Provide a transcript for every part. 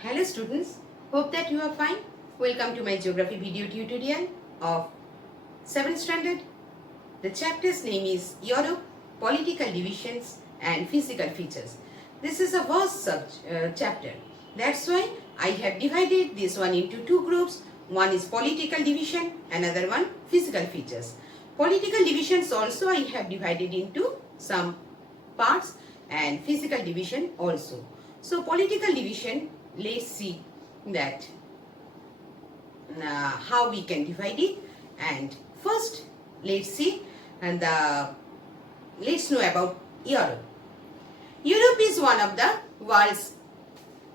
Hello students, hope that you are fine. Welcome to my geography video tutorial of 7th standard. The chapter's name is Europe, Political Divisions and Physical Features. This is a vast chapter. That's why I have divided this one into two groups. One is political division, another one physical features. Political divisions also I have divided into some parts and physical division also. So political division, let's see that how we can divide it. And first let's see and let's know about Europe. Europe is one of the world's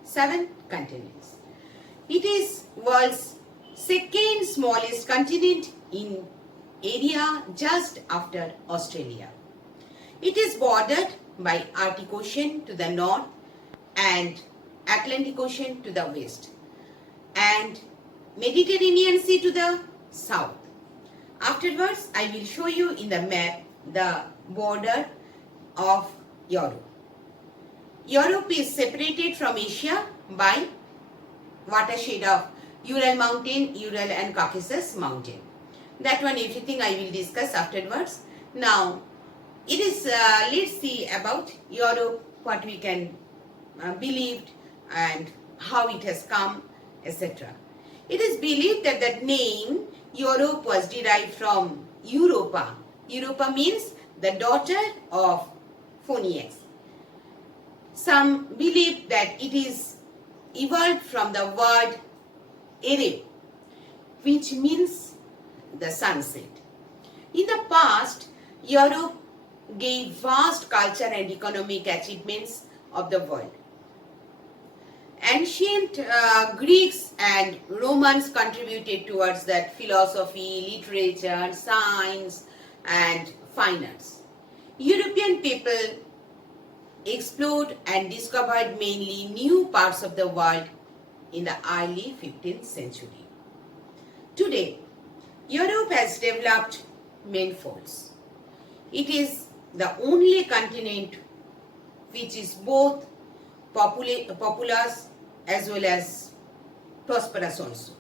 7 continents. It is world's second smallest continent in area just after Australia. It is bordered by Arctic Ocean to the north and Atlantic Ocean to the west and Mediterranean Sea to the south. Afterwards, I will show you in the map the border of Europe. Europe is separated from Asia by watershed of Ural Mountain, Ural and Caucasus Mountain. That one, everything I will discuss afterwards. Now, it is, let's see about Europe, what we can believed and how it has come, etc. It is believed that the name Europe was derived from Europa. Europa means the daughter of Phoenix. Some believe that it is evolved from the word Arab, which means the sunset. In the past, Europe gave vast culture and economic achievements of the world. Ancient Greeks and Romans contributed towards that philosophy, literature, science and fine arts. European people explored and discovered mainly new parts of the world in the early 15th century. Today, Europe has developed manifolds. It is the only continent which is both populous as well as prosperous also.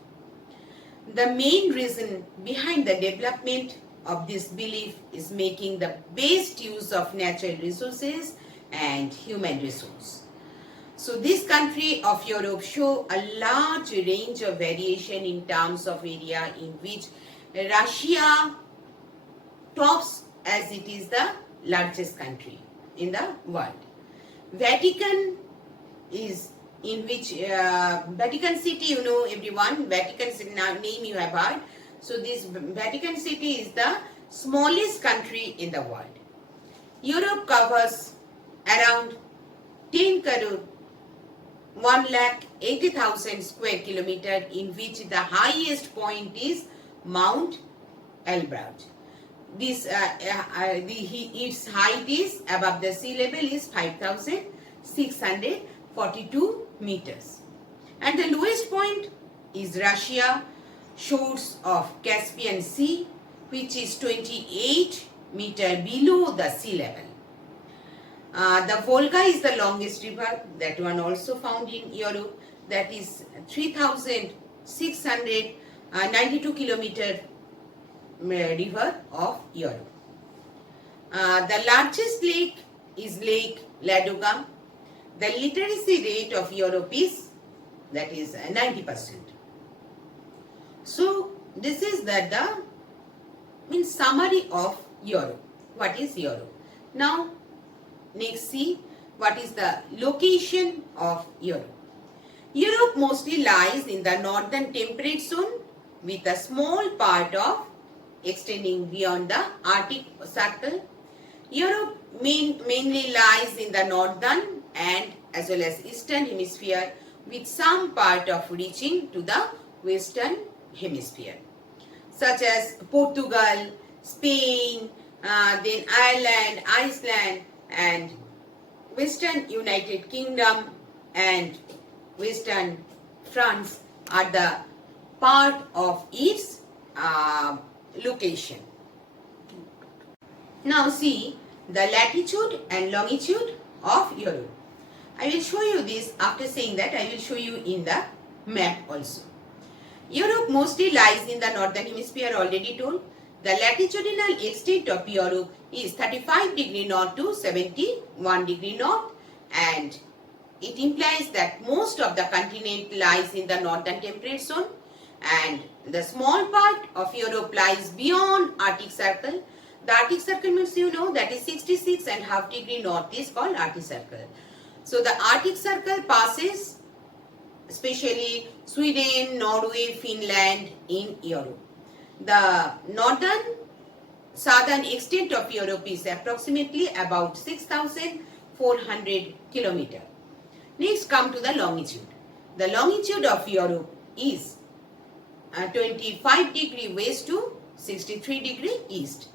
The main reason behind the development of this belief is making the best use of natural resources and human resource. So this country of Europe show a large range of variation in terms of area in which Russia tops as it is the largest country in the world. Vatican is in which Vatican City, you know everyone, Vatican City name you have heard. So this Vatican City is the smallest country in the world. Europe covers around 10 crore 1,80,000 square kilometer, in which the highest point is Mount Elbrus. This its height is above the sea level is 5,642 meters, and the lowest point is Russia shores of Caspian Sea, which is 28 meter below the sea level. The Volga is the longest river, that one also found in Europe, that is 3,692 kilometer river of Europe. The largest lake is Lake Ladoga. The literacy rate of Europe is, that is 90%. So this is the summary of Europe. What is Europe? Now next see what is the location of Europe. Europe mostly lies in the northern temperate zone with a small part of extending beyond the Arctic Circle. Europe mainly lies in the northern and as well as eastern hemisphere, with some part of reaching to the western hemisphere, such as Portugal, Spain, then Ireland, Iceland and western United Kingdom and western France are the part of its location. Now see the latitude and longitude of Europe. I will show you this. After saying that, I will show you in the map also. Europe mostly lies in the northern hemisphere, already told. The latitudinal extent of Europe is 35 degree north to 71 degree north, and it implies that most of the continent lies in the northern temperate zone, and the small part of Europe lies beyond Arctic Circle. The Arctic Circle means, you know, that is 66.5 degree north is called Arctic Circle. So the Arctic Circle passes especially Sweden, Norway, Finland in Europe. The southern extent of Europe is approximately about 6,400 kilometers. Next come to the longitude. The longitude of Europe is 25 degree west to 63 degree east.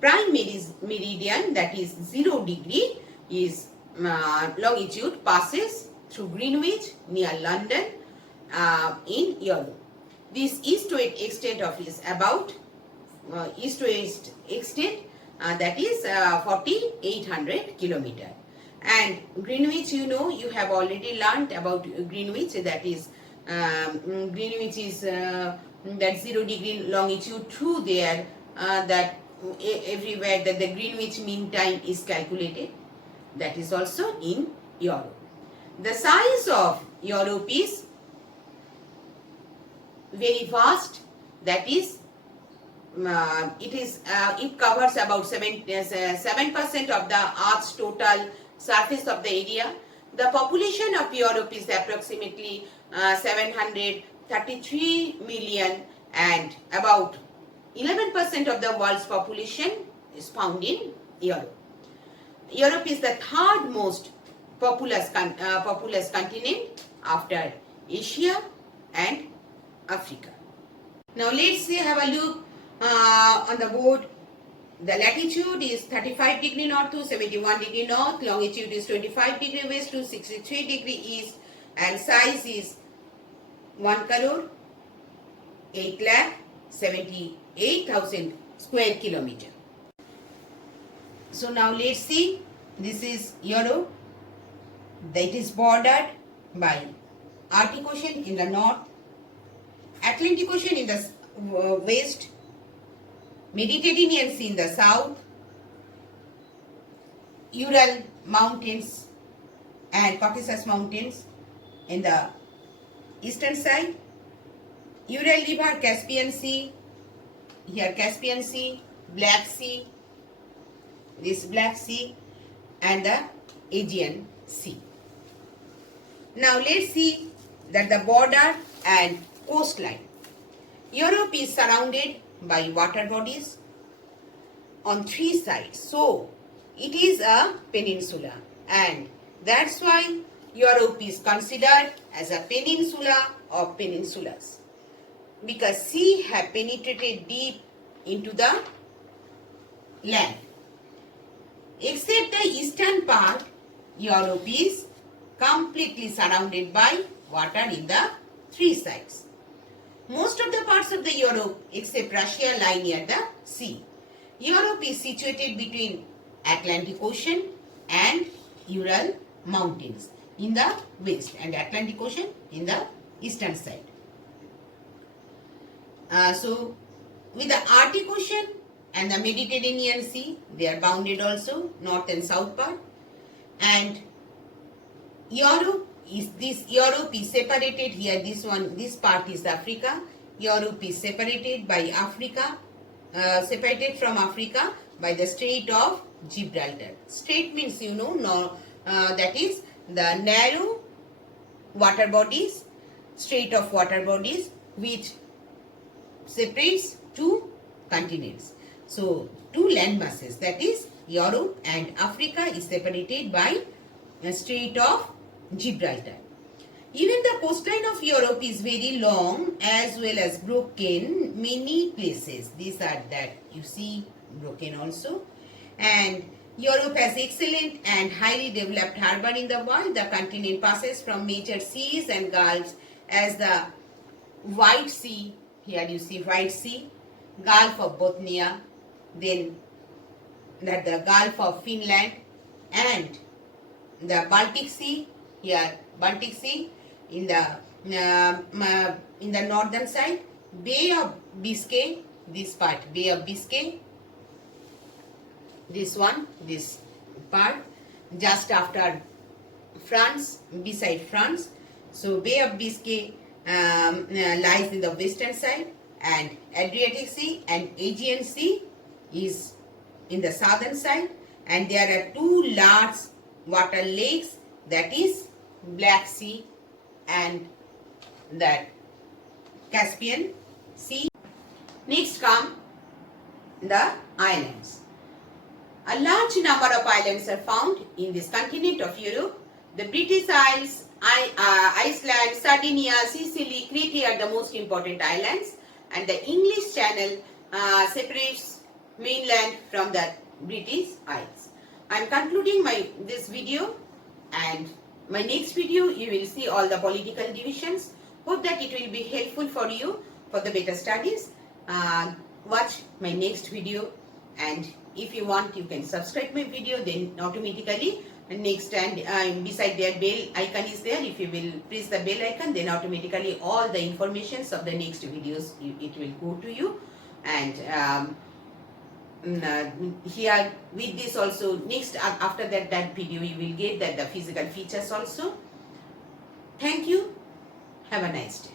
Prime meridian, that is 0 degree, is longitude passes through Greenwich near London in Europe. This east-west extent of is about east-west extent that is 4,800 kilometer. And Greenwich, you know, you have already learnt about Greenwich. That is Greenwich is that 0 degree longitude through there that everywhere that the Greenwich mean time is calculated. That is also in Europe. The size of Europe is very vast. That is, it covers about 7% of the Earth's total surface of the area. The population of Europe is approximately 733 million, and about 11% of the world's population is found in Europe. Europe is the third most populous continent after Asia and Africa. Now let's have a look on the board. The latitude is 35 degree north to 71 degree north. Longitude is 25 degree west to 63 degree east. And size is 1 crore 8,78,000 square kilometer. So now let's see. This is Europe. That is bordered by Arctic Ocean in the north, Atlantic Ocean in the west, Mediterranean Sea in the south, Ural Mountains and Caucasus Mountains in the eastern side, Ural River, Caspian Sea, here Caspian Sea, Black Sea, this Black Sea, and the Aegean Sea. Now let's see that the border and coastline. Europe is surrounded by water bodies on 3 sides. So it is a peninsula, and that's why Europe is considered as a peninsula of peninsulas, because sea have penetrated deep into the land. Except the eastern part, Europe is completely surrounded by water in the 3 sides. Most of the parts of the Europe except Russia lie near the sea. Europe is situated between Atlantic Ocean and Ural Mountains in the west, and Atlantic Ocean in the eastern side. So with the Arctic Ocean and the Mediterranean Sea, they are bounded also, north and south part. And Europe is separated here. This part is Africa. Europe is separated by Africa, separated from Africa by the Strait of Gibraltar. Strait means, you know, that is the narrow water bodies, strait of water bodies, which separates 2 continents. So 2 land masses, that is Europe and Africa, is separated by the Strait of Gibraltar. Even the coastline of Europe is very long as well as broken many places. These are that you see broken also. And Europe has excellent and highly developed harbour in the world. The continent passes from major seas and gulfs as the White Sea, here you see White Sea, Gulf of Bothnia, then that the Gulf of Finland, and the Baltic Sea, here Baltic Sea. In the northern side, Bay of Biscay, this part, Bay of Biscay, this one, this part, just after France, beside France. So Bay of Biscay lies in the western side, and Adriatic Sea and Aegean Sea is in the southern side, and there are two large water lakes, that is Black Sea and that Caspian Sea. Next come the islands. A large number of islands are found in this continent of Europe. The British Isles, Iceland, Sardinia, Sicily, Crete are the most important islands, and the English Channel separates mainland from the British Isles. I am concluding this video, and my next video you will see all the political divisions. Hope that it will be helpful for you for the better studies. Watch my next video, and if you want you can subscribe my video, then automatically next, and beside that bell icon is there. If you will press the bell icon, then automatically all the informations of the next videos it will go to you. And here with this also, next after that video you will get that the physical features also. Thank you. Have a nice day.